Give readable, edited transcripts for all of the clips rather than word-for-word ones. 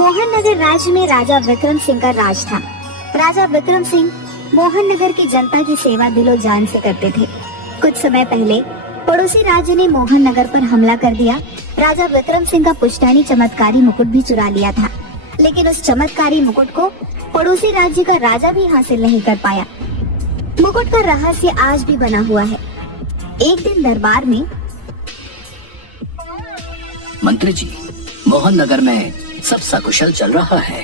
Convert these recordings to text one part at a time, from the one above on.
मोहन नगर राज्य में राजा विक्रम सिंह का राज था। राजा विक्रम सिंह मोहन नगर की जनता की सेवा दिलो जान से करते थे। कुछ समय पहले पड़ोसी राज्य ने मोहन नगर पर हमला कर दिया। राजा विक्रम सिंह का पुश्तैनी चमत्कारी मुकुट भी चुरा लिया था, लेकिन उस चमत्कारी मुकुट को पड़ोसी राज्य का राजा भी हासिल नहीं कर पाया। मुकुट का रहस्य आज भी बना हुआ है। एक दिन दरबार में, मंत्री जी, मोहन नगर में सब सकुशल चल रहा है।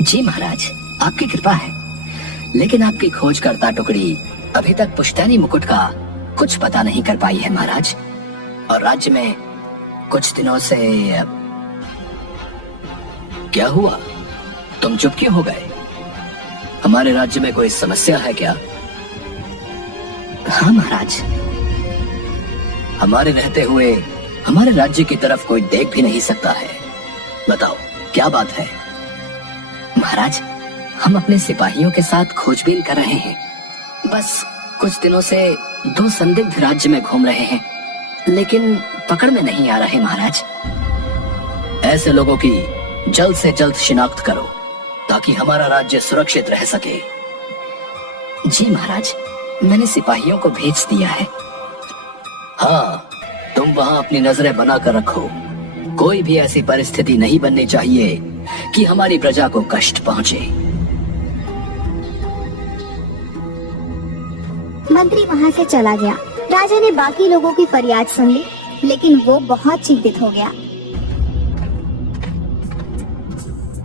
जी महाराज, आपकी कृपा है। लेकिन आपकी खोजकर्ता टुकड़ी अभी तक पुश्तैनी मुकुट का कुछ पता नहीं कर पाई है महाराज। और राज्य में कुछ दिनों से क्या हुआ? तुम चुप क्यों हो गए? हमारे राज्य में कोई समस्या है क्या? हाँ महाराज। हमारे रहते हुए हमारे राज्य की तरफ कोई देख भी नहीं सकता है। बताओ क्या बात है? महाराज, हम अपने सिपाहियों के साथ खोजबीन कर रहे हैं। बस कुछ दिनों से 2 संदिग्ध राज्य में घूम रहे हैं, लेकिन पकड़ में नहीं आ रहे महाराज। ऐसे लोगों की जल्द से जल्द शिनाख्त करो ताकि हमारा राज्य सुरक्षित रह सके। जी महाराज, मैंने सिपाहियों को भेज दिया है। हाँ, तुम वहाँ अपनी नजरें बनाकर रखो। कोई भी ऐसी परिस्थिति नहीं बननी चाहिए कि हमारी प्रजा को कष्ट पहुँचे। मंत्री वहाँ से चला गया। राजा ने बाकी लोगों की फरियाद सुन ली, लेकिन वो बहुत चिंतित हो गया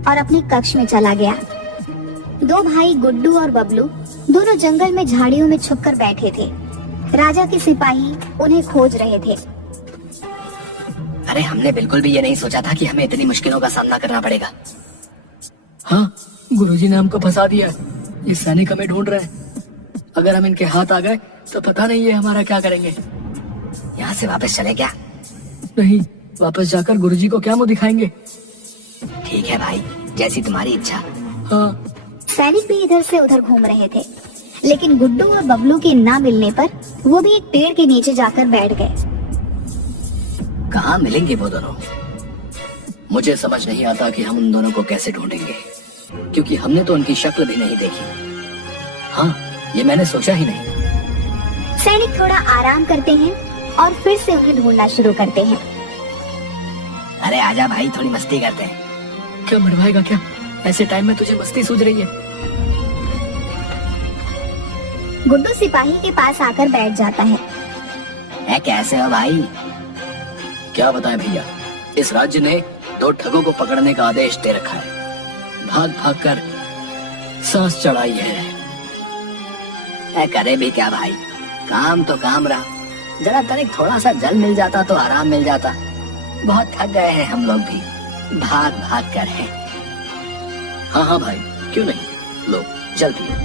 और अपने कक्ष में चला गया। 2 भाई गुड्डू और बबलू दोनों जंगल में झाड़ियों में छुपकर बैठे थे। राजा के सिपाही उन्हें खोज रहे थे। अरे, हमने बिल्कुल भी ये नहीं सोचा था कि हमें इतनी मुश्किलों का सामना करना पड़ेगा। हाँ, गुरुजी ने हमको फंसा दिया। ये सैनिक हमें ढूंढ रहे हैं। अगर हम इनके हाथ आ गए तो पता नहीं ये हमारा क्या करेंगे। यहाँ से वापस चले क्या? नहीं, वापस जाकर गुरुजी को क्या मुंह दिखाएंगे? ठीक है भाई, जैसी तुम्हारी इच्छा। हाँ। सैनिक भी इधर से उधर घूम रहे थे, लेकिन गुड्डू और बबलू के ना मिलने पर वो भी एक पेड़ के नीचे जाकर बैठ गए। कहाँ मिलेंगे वो दोनों? मुझे समझ नहीं आता कि हम उन दोनों को कैसे ढूंढेंगे, क्योंकि हमने तो उनकी शक्ल भी नहीं देखी। हाँ, ये मैंने सोचा ही नहीं। सैनिक थोड़ा आराम करते हैं और फिर से उन्हें ढूंढना शुरू करते हैं। अरे आजा भाई, थोड़ी मस्ती करते हैं। क्या मरवाएगा क्या? ऐसे टाइम में तुझे मस्ती सूझ रही है? गुड्डू सिपाही के पास आकर बैठ जाता है। कैसे हो भाई? क्या बताएं भैया, इस राज्य ने 2 ठगों को पकड़ने का आदेश दे रखा है। भाग भाग कर सांस चढ़ाई है। करे भी क्या भाई, काम तो काम रहा। जरा तनिक थोड़ा सा जल मिल जाता तो आराम मिल जाता। बहुत थक गए हैं हम लोग भी, भाग भाग कर है। हाँ हाँ भाई, क्यों नहीं, लो जल पिए।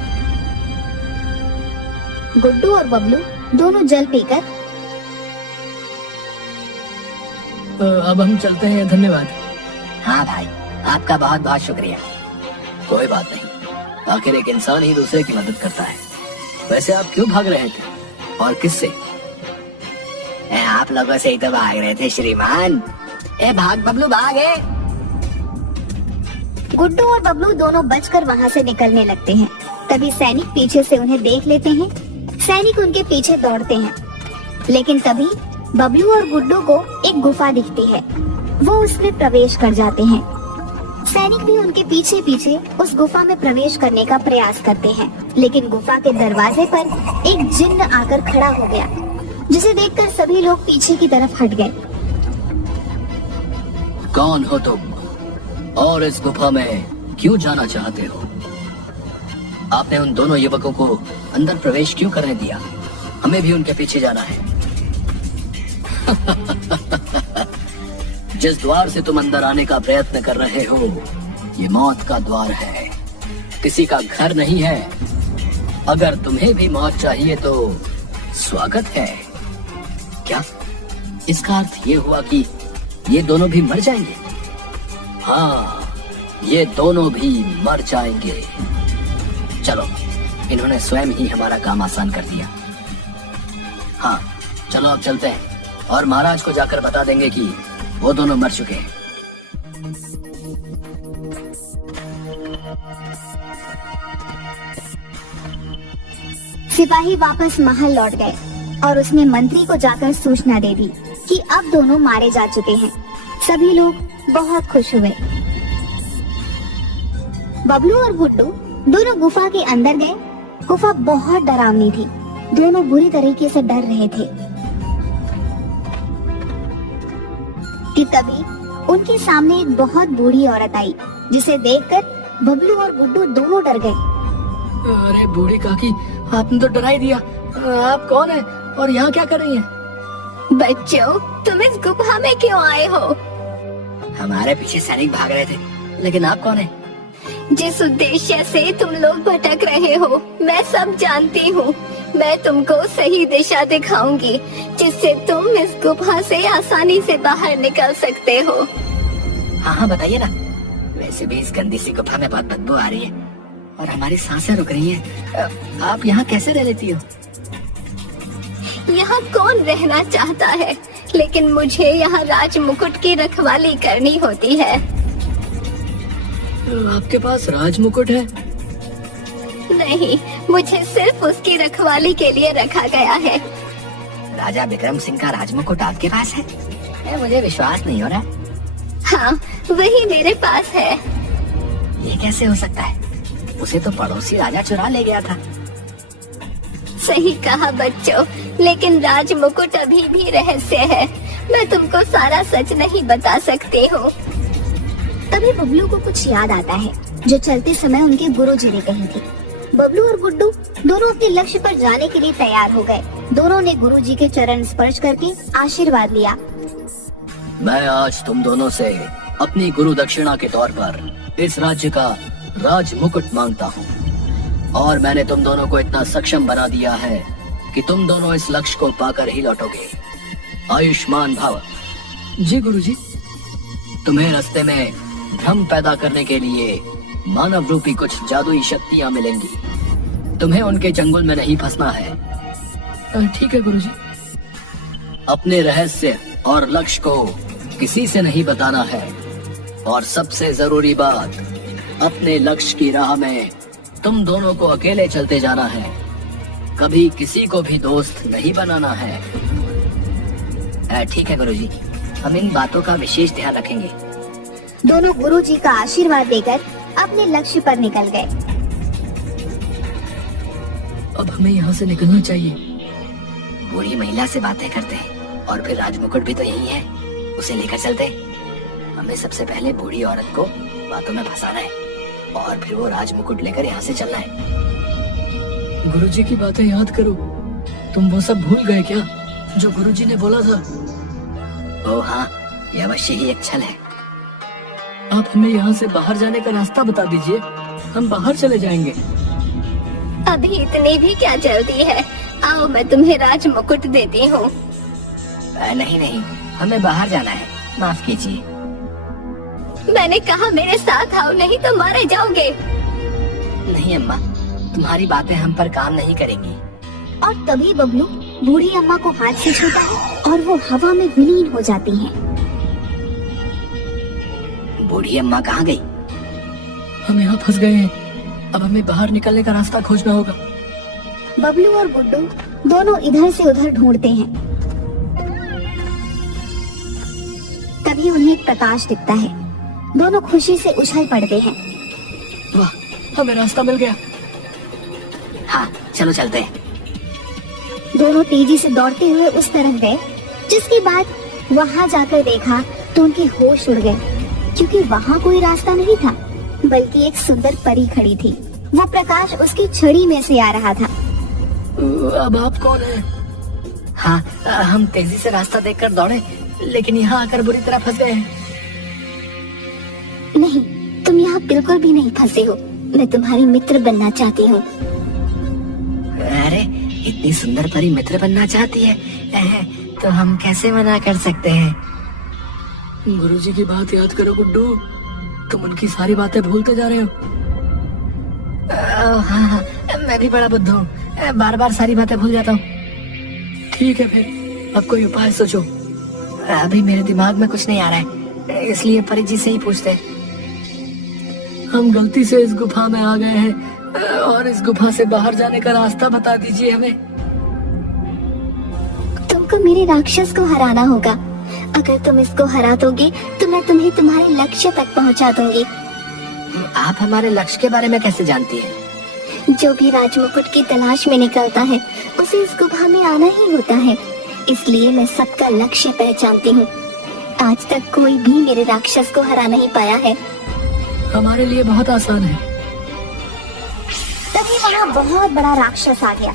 गुड्डू और बबलू दोनों जल पीकर, अब हम चलते हैं, धन्यवाद। हाँ भाई, आपका बहुत बहुत शुक्रिया। कोई बात नहीं, आखिर एक इंसान ही दूसरे की मदद करता है। वैसे आप क्यों भाग रहे थे और किससे? आप लोगों से ही तो भाग रहे थे श्रीमान। भाग बबलू, भागे। गुड्डू और बबलू दोनों बचकर वहाँ से निकलने लगते हैं। तभी सैनिक पीछे से उन्हें देख लेते हैं। सैनिक उनके पीछे दौड़ते हैं, लेकिन तभी बबलू और गुड्डू को एक गुफा दिखती है। वो उसमें प्रवेश कर जाते हैं। सैनिक भी उनके पीछे पीछे उस गुफा में प्रवेश करने का प्रयास करते हैं, लेकिन गुफा के दरवाजे पर एक जिन्न आकर खड़ा हो गया, जिसे देखकर सभी लोग पीछे की तरफ हट गए। कौन हो तुम और इस गुफा में क्यों जाना चाहते हो? आपने उन दोनों युवकों को अंदर प्रवेश क्यों करने दिया? हमें भी उनके पीछे जाना है। जिस द्वार से तुम अंदर आने का प्रयत्न कर रहे हो, ये मौत का द्वार है, किसी का घर नहीं है। अगर तुम्हें भी मौत चाहिए तो स्वागत है। क्या इसका अर्थ ये हुआ कि ये दोनों भी मर जाएंगे? हाँ, ये दोनों भी मर जाएंगे। चलो, इन्होंने स्वयं ही हमारा काम आसान कर दिया। हाँ, चलो अब चलते हैं और महाराज को जाकर बता देंगे कि वो दोनों मर चुके हैं। सिपाही वापस महल लौट गए और उसने मंत्री को जाकर सूचना दे दी कि अब दोनों मारे जा चुके हैं। सभी लोग बहुत खुश हुए। बबलू और गुड्डू दोनों गुफा के अंदर गए। गुफा बहुत डरावनी थी। दोनों बुरी तरीके से डर रहे थे कि तभी उनके सामने एक बहुत बूढ़ी औरत आई, जिसे देखकर बबलू और गुड्डू दोनों डर गए। अरे बूढ़ी काकी, आपने तो डरा ही दिया। आप कौन है और यहाँ क्या कर रही हैं? बच्चों, तुम इस गुफा में क्यों आए हो? हमारे पीछे सैनिक भाग रहे थे, लेकिन आप कौन है? जिस उद्देश्य से तुम लोग भटक रहे हो, मैं सब जानती हूँ। मैं तुमको सही दिशा दिखाऊंगी, जिससे तुम इस गुफा से आसानी से बाहर निकल सकते हो। हाँ हाँ बताइए ना। वैसे भी इस गंदी सी गुफा में बहुत बदबू आ रही है और हमारी सांसें रुक रही हैं। आप यहाँ कैसे रह लेती हो? यहाँ कौन रहना चाहता है, लेकिन मुझे यहाँ राज मुकुट की रखवाली करनी होती है। आपके पास राज मुकुट है? नहीं, मुझे सिर्फ उसकी रखवाली के लिए रखा गया है। राजा विक्रम सिंह का राज मुकुट आपके पास है? मुझे विश्वास नहीं हो रहा। हाँ, वही मेरे पास है। ये कैसे हो सकता है? उसे तो पड़ोसी राजा चुरा ले गया था। सही कहा बच्चों, लेकिन राज मुकुट अभी भी रहस्य है। मैं तुमको सारा सच नहीं बता सकती हूँ। तभी बबलू को कुछ याद आता है जो चलते समय उनके गुरुजी ने कही थी। बबलू और गुड्डू दोनों अपने लक्ष्य पर जाने के लिए तैयार हो गए। दोनों ने गुरुजी के चरण स्पर्श करके आशीर्वाद लिया। मैं आज तुम दोनों से अपनी गुरु दक्षिणा के तौर पर इस राज्य का राज मुकुट मांगता हूँ, और मैंने तुम दोनों को इतना सक्षम बना दिया है कि तुम दोनों इस लक्ष्य को पाकर ही लौटोगे। आयुष्मान भव। जी गुरुजी। तुम्हें रास्ते में भ्रम पैदा करने के लिए मानव रूपी कुछ जादुई शक्तियाँ मिलेंगी। तुम्हें उनके चंगुल में नहीं फंसना है। ठीक है गुरुजी। अपने रहस्य और लक्ष्य को किसी से नहीं बताना है, और सबसे जरूरी बात, अपने लक्ष्य की राह में तुम दोनों को अकेले चलते जाना है। कभी किसी को भी दोस्त नहीं बनाना है। ठीक है गुरुजी, हम इन बातों का विशेष ध्यान रखेंगे। दोनों गुरुजी का आशीर्वाद देकर अपने लक्ष्य पर निकल गए। अब हमें यहाँ से निकलना चाहिए। बूढ़ी महिला से बातें करते हैं और फिर राजमुकुट भी तो यही है, उसे लेकर चलते। हमें सबसे पहले बूढ़ी औरत को बातों में फंसाना है और फिर वो राजमुकुट लेकर यहाँ से चलना है। गुरुजी की बातें याद करो। तुम वो सब भूल गए क्या जो गुरुजी ने बोला था? ओह हाँ, यह अवश्य ही एक छल है। आप हमें यहाँ से बाहर जाने का रास्ता बता दीजिए, हम बाहर चले जाएंगे। अभी इतनी भी क्या जल्दी है? आओ, मैं तुम्हें राज मुकुट देती हूँ। नहीं नहीं, हमें बाहर जाना है, माफ कीजिए। मैंने कहा मेरे साथ आओ, नहीं तो मारे जाओगे। नहीं अम्मा, तुम्हारी बातें हम पर काम नहीं करेंगी। और तभी बबलू बूढ़ी अम्मा को हाथ से छूता है और वो हवा में विलीन हो जाती हैं। बूढ़ी अम्मा कहाँ गई? हम यहाँ फंस गए हैं, अब हमें बाहर निकलने का रास्ता खोजना होगा। बबलू और गुड्डू दोनों इधर से उधर ढूंढते हैं। तभी उन्हें एक प्रकाश दिखता है। दोनों खुशी से उछल पड़ते हैं। वाह, हमें रास्ता मिल गया। हाँ, चलो चलते हैं। दोनों तेजी से दौड़ते हुए उस तरफ गए, जिसके बाद वहाँ जाकर देखा तो उनके होश उड़ गए, क्योंकि वहाँ कोई रास्ता नहीं था, बल्कि एक सुंदर परी खड़ी थी। वो प्रकाश उसकी छड़ी में से आ रहा था। अब आप कौन हैं? हाँ, हम तेजी से रास्ता देखकर दौड़े, लेकिन यहाँ आकर बुरी तरह फंस गए हैं। नहीं, तुम यहाँ बिल्कुल भी नहीं फंसे हो। मैं तुम्हारी मित्र बनना चाहती हूँ। अरे, इतनी सुंदर परी मित्र बनना चाहती है, तो हम कैसे मना कर सकते हैं? गुरुजी की बात याद करो गुड्डू, तुम उनकी सारी बातें भूलते जा रहे हो। हाँ, मैं भी बड़ा बुद्धू हूँ, बार बार सारी बातें भूल जाता हूँ। ठीक है फिर, अब कोई उपाय सोचो। अभी मेरे दिमाग में कुछ नहीं आ रहा है, इसलिए परी जी से ही पूछते हैं। हम गलती से इस गुफा में आ गए हैं, और इस गुफा से बाहर जाने का रास्ता बता दीजिए हमें। तुमको मेरे राक्षस को हराना होगा। अगर तुम इसको हरा दोगे तो मैं तुम्हें तुम्हारे लक्ष्य तक पहुंचा दूंगी। आप हमारे लक्ष्य के बारे में कैसे जानती हैं? जो भी राजमुकुट की तलाश में निकलता है उसे इस गुफा में आना ही होता है, इसलिए मैं सबका लक्ष्य पहचानती हूँ। आज तक कोई भी मेरे राक्षस को हरा नहीं पाया है। हमारे लिए बहुत आसान है। तभी वहाँ बहुत बड़ा राक्षस आ गया,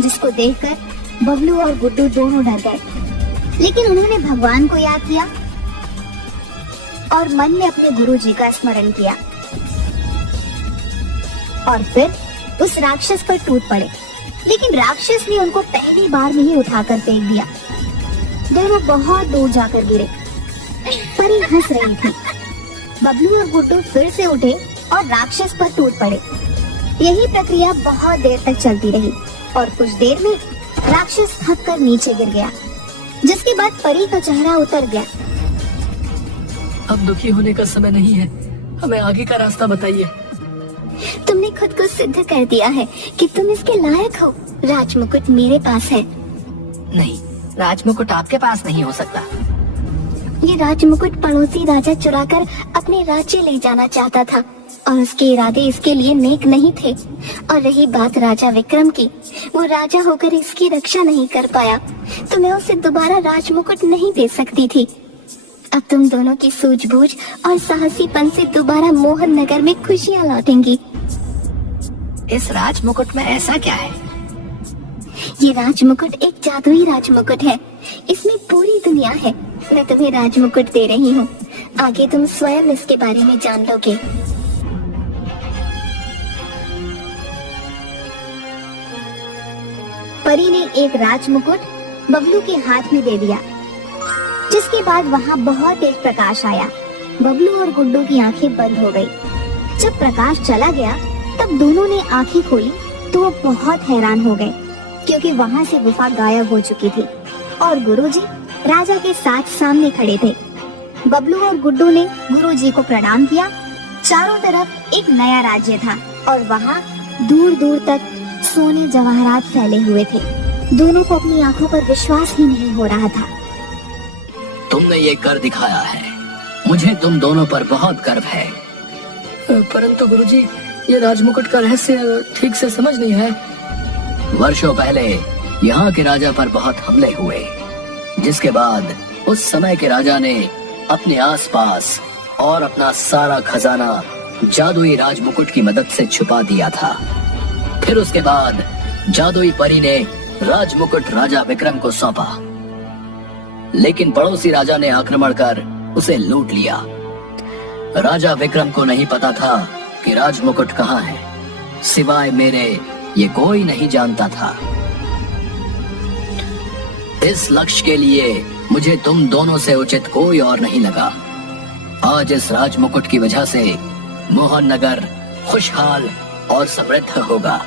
जिसको देखकर बबलू और गुड्डू दोनों डर गए। लेकिन उन्होंने भगवान को याद किया और मन में अपने गुरुजी का स्मरण किया और फिर उस राक्षस पर टूट पड़े। लेकिन राक्षस ने उनको पहली बार में ही उठाकर फेंक दिया। दोनों बहुत दूर जाकर गिरे। परी हंस रही थी। बबलू और गुड्डू फिर से उठे और राक्षस पर टूट पड़े। यही प्रक्रिया बहुत देर तक चलती रही और कुछ देर में राक्षस थक कर नीचे गिर गया, जिसके बाद परी का चेहरा उतर गया। अब दुखी होने का समय नहीं है, हमें आगे का रास्ता बताइए। तुमने खुद को सिद्ध कर दिया है कि तुम इसके लायक हो। राजमुकुट मेरे पास है। नहीं, राजमुकुट आपके पास नहीं हो सकता। ये राजमुकुट पड़ोसी राजा चुराकर अपने राज्य ले जाना चाहता था और उसके इरादे इसके लिए नेक नहीं थे। और रही बात राजा विक्रम की, वो राजा होकर इसकी रक्षा नहीं कर पाया, तो मैं उसे दोबारा राजमुकुट नहीं दे सकती थी। अब तुम दोनों की सूझबूझ और साहसीपन से दोबारा मोहन नगर में खुशियाँ लौटेंगी। इस राजमुकुट में ऐसा क्या है? ये राजमुकुट एक जादुई राजमुकुट है। इसमें पूरी दुनिया है। मैं तुम्हें राजमुकुट दे रही हूँ। आगे तुम स्वयं इसके बारे में जान लोगे। परी ने एक राजमुकुट बबलू के हाथ में दे दिया, जिसके बाद वहाँ बहुत तेज प्रकाश आया। बबलू और गुड्डू की आंखें बंद हो गई। जब प्रकाश चला गया तब दोनों ने आंखें खोली तो वो बहुत हैरान हो गए, क्योंकि वहाँ से गुफा गायब हो चुकी थी और गुरुजी राजा के साथ सामने खड़े थे। बबलू और गुड्डू ने गुरुजी को प्रणाम किया। चारों तरफ एक नया राज्य था और वहाँ दूर दूर तक सोने जवाहरात फैले हुए थे। दोनों को अपनी आंखों पर विश्वास ही नहीं हो रहा था। तुमने ये कर दिखाया है, मुझे तुम दोनों पर बहुत गर्व है। परंतु गुरुजी, ये राजमुकुट का रहस्य ठीक से समझ नहीं है। वर्षों पहले यहाँ के राजा पर बहुत हमले हुए, जिसके बाद उस समय के राजा ने अपने आसपास और अपना सारा खजाना जादुई राजमुकुट की मदद से छुपा दिया था। फिर उसके बाद जादुई परी ने राजमुकुट राजा विक्रम को सौंपा, लेकिन पड़ोसी राजा ने आक्रमण कर उसे लूट लिया। राजा विक्रम को नहीं पता था कि राजमुकुट कहाँ है। सिवाय मेरे ये कोई नहीं जानता था। इस लक्ष्य के लिए मुझे तुम दोनों से उचित कोई और नहीं लगा। आज इस राजमुकुट की वजह से मोहन नगर खुशहाल और समृद्ध होगा।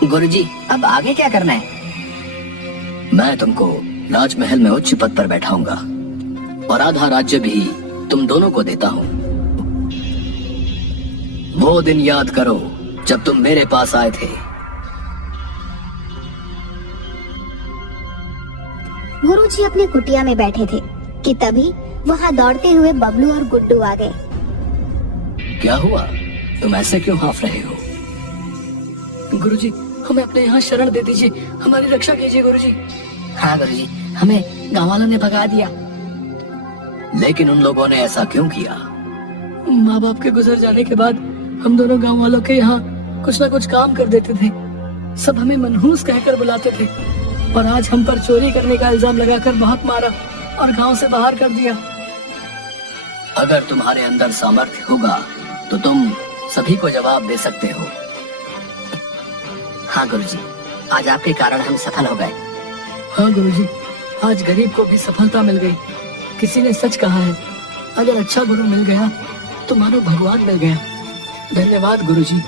गुरुजी, अब आगे क्या करना है? मैं तुमको राजमहल में उच्च पद पर बैठाऊंगा और आधा राज्य भी तुम दोनों को देता हूँ। वो दिन याद करो जब तुम मेरे पास आए थे। गुरुजी अपनी कुटिया में बैठे थे कि तभी वहाँ दौड़ते हुए बबलू और गुड्डू आ गए। क्या हुआ? तुम ऐसे क्यों हाँफ रहे हो? गुरुजी, हमें अपने यहाँ शरण दे दीजिए, हमारी रक्षा कीजिए गुरुजी। हाँ गुरुजी, हमें गाँव वालों ने भगा दिया। लेकिन उन लोगों ने ऐसा क्यों किया? माँ बाप के गुजर जाने के बाद हम दोनों गाँव वालों के यहाँ कुछ न कुछ काम कर देते थे। सब हमें मनहूस कहकर बुलाते थे और आज हम पर चोरी करने का इल्जाम लगाकर बहुत मारा और गांव से बाहर कर दिया। अगर तुम्हारे अंदर सामर्थ्य होगा तो तुम सभी को जवाब दे सकते हो। हाँ गुरुजी, आज आपके कारण हम सफल हो गए। हाँ गुरुजी, आज गरीब को भी सफलता मिल गई। किसी ने सच कहा है, अगर अच्छा गुरु मिल गया तो मानो भगवान मिल गया। धन्यवाद गुरुजी।